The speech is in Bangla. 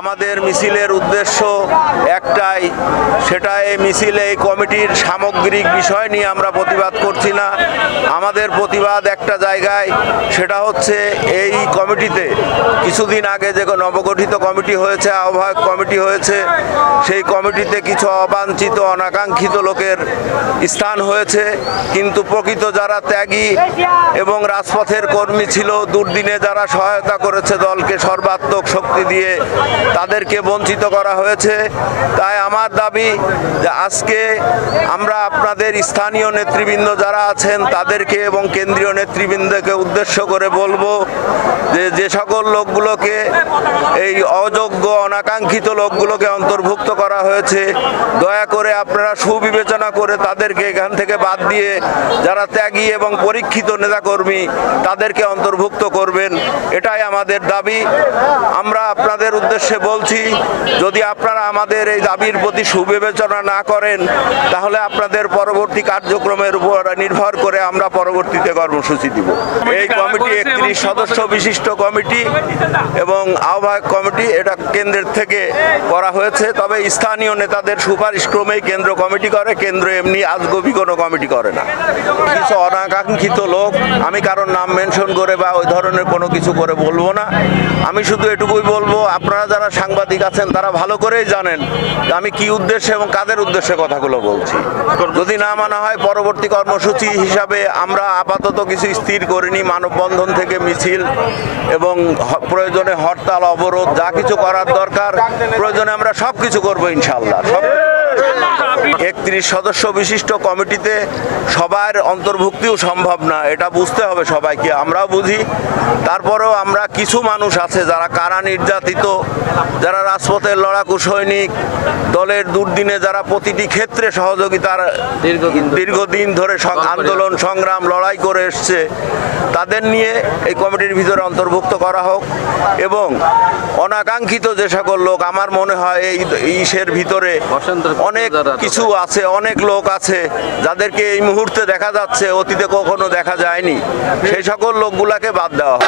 আমাদের মিছিলের উদ্দেশ্য একটাই, সেটা এই মিছিলে এই কমিটির সামগ্রিক বিষয় নিয়ে আমরা প্রতিবাদ করছি না। আমাদের প্রতিবাদ একটা জায়গায়, সেটা হচ্ছে এই কমিটিতে কিছুদিন আগে যে নবগঠিত কমিটি হয়েছে, আহ্বায়ক কমিটি হয়েছে, সেই কমিটিতে কিছু অবাঞ্ছিত অনাকাঙ্ক্ষিত লোকের স্থান হয়েছে, কিন্তু প্রকৃত যারা ত্যাগী এবং রাজপথের কর্মী ছিল, দুর্দিনে যারা সহায়তা করেছে দলকে সর্বাত্মক শক্তি দিয়ে, তাদেরকে বঞ্চিত করা হয়েছে। তাই আমার দাবি যে আজকে আমরা আপনাদের স্থানীয় নেতৃবৃন্দ যারা আছেন তাদেরকে এবং কেন্দ্রীয় নেতৃবৃন্দকে উদ্দেশ্য করে বলবো যে সকল লোকগুলোকে, এই অযোগ্য অনাকাঙ্ক্ষিত লোকগুলোকে অন্তর্ভুক্ত করা হয়েছে, দয়া করে আপনারা সুবিবেচনা করে তাদেরকে এখান থেকে বাদ দিয়ে যারা ত্যাগী এবং পরীক্ষিত নেতাকর্মী তাদেরকে অন্তর্ভুক্ত করবেন, এটাই আমাদের দাবি। আমরা আপনাদের উদ্দেশ্যে বলছি, যদি আপনারা আমাদের এই দাবির প্রতি সুবিবেচনা না করেন, তাহলে আপনাদের পরবর্তী কার্যক্রমের উপর নির্ভর করে আমরা পরবর্তীতে কর্মসূচি দিব। এই কমিটি 31 সদস্য বিশিষ্ট কমিটি এবং আহ্বায়ক কমিটি, এটা কেন্দ্রের থেকে করা হয়েছে। তবে স্থানীয় নেতাদের সুপারিশ ক্রমেই কেন্দ্র কমিটি করে, কেন্দ্র এমনি আজগবি কোনো কমিটি করে না। কিছু অনাকাঙ্ক্ষিত লোক, আমি কারোর নাম মেনশন করে বা ওই ধরনের কোনো কিছু করে বলবো না। আমি শুধু এটুকুই বলবো, আপনারা যারা সাংবাদিক আছেন তারা ভালো করেই জানেন যে আমি কি উদ্দেশ্যে এবং কাদের উদ্দেশ্যে কথাগুলো বলছি। যদি না মানা হয়, পরবর্তী কর্মসূচি হিসাবে আমরা আপাতত কিছু স্থির করিনি। মানববন্ধন থেকে মিছিল এবং প্রয়োজনে হরতাল, অবরোধ, যা কিছু করার দরকার প্রয়োজনে আমরা সব কিছু করবো ইনশাআল্লাহ। 31 সদস্য বিশিষ্ট কমিটিতে সবার অন্তর্ভুক্তিও সম্ভব না, এটা বুঝতে হবে সবাইকে, আমরাও বুঝি। তারপরেও আমরা কিছু মানুষ আছে যারা কারা নির্যাতিত, যারা রাজপথের লড়াকু সৈনিক, দলের দুর্দিনে যারা প্রতিটি ক্ষেত্রে সহযোগিতার দীর্ঘদিন ধরে আন্দোলন সংগ্রাম লড়াই করে এসছে, তাদের নিয়ে এই কমিটির ভিতরে অন্তর্ভুক্ত করা হোক। এবং অনাকাঙ্ক্ষিত যে সকল লোক, আমার মনে হয় এই ইসের ভিতরে অনেক কিছু আছে, অনেক লোক আছে যাদেরকে এই মুহূর্তে দেখা যাচ্ছে, অতীতে কখনো দেখা যায়নি, সেই সকল লোকগুলাকে বাদ দেওয়া হয়।